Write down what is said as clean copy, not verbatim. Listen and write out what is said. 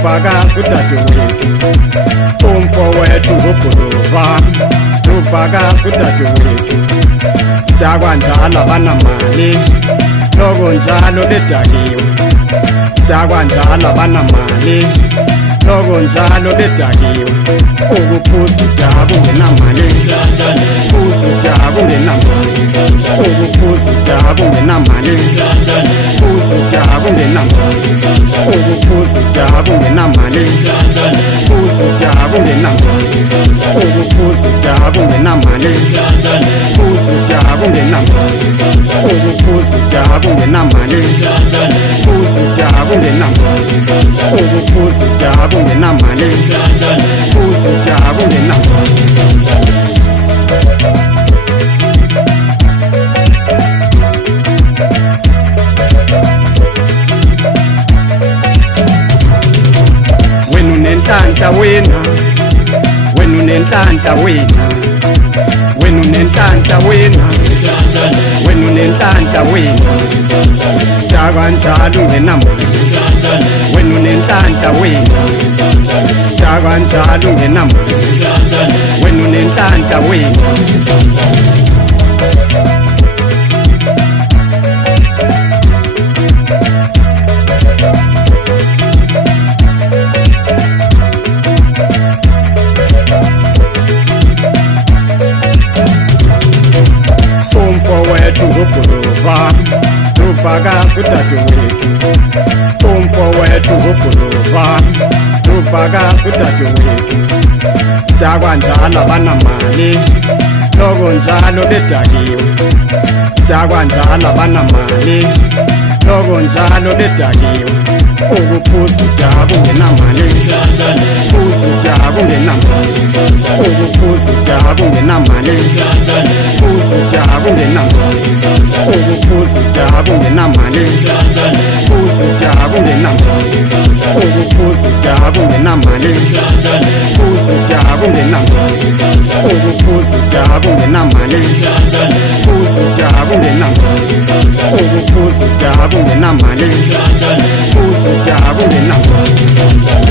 uvakazi udadewethu, umfowethu ngobhuluva, uvakazi udadewethu, dakwanjalo abanamali, loko njalo ledakiwe, dakwanjalo abanamali, loko njalo ledakiwe, ukuphuza udaku ngenamali, phuza udaku ngenamali, ukuphuza udaku ngenamali, phuza udaku ngenamali, ukuphuza udaku ngenamali, phuza udaku ngenamali, ukuphuza udaku ngenamali, phuza udaku ngenamali, ukuphuza udaku ngenamali, phuza udaku ngenamali, ukuphuza udaku ngenamali, phuza udaku ngenamali. Wena unenhlanhla wena, wena unenhlanhla wena, wena unenhlanhla wena, wena unenhlanhla wena, dakwanjalo ngenamali, wena unenhlanhla wena, dakwanjalo ngenamali, wena unenhlanhla wena. Umfowethu ngobhuluva, uvakazi udadewethu, umfowethu ngobhuluva, uvakazi udadewethu, dakwanjalo abanamali, loko njalo ledakiwe, dakwanjalo abanamali, loko njalo ledakiwe, ukuphuza udaku ngenamali, phuza udaku ngenamali, ukuphuza udaku ngenamali, phuza udaku ngenamali, ukuphuza udaku ngenamali, phuza udaku ngenamali, ukuphuza udaku ngenamali, phuza udaku ngenamali, ukuphuza udaku ngenamali, phuza udaku ngenamali, ukuphuza udaku ngenamali, phuza udaku ngenamali.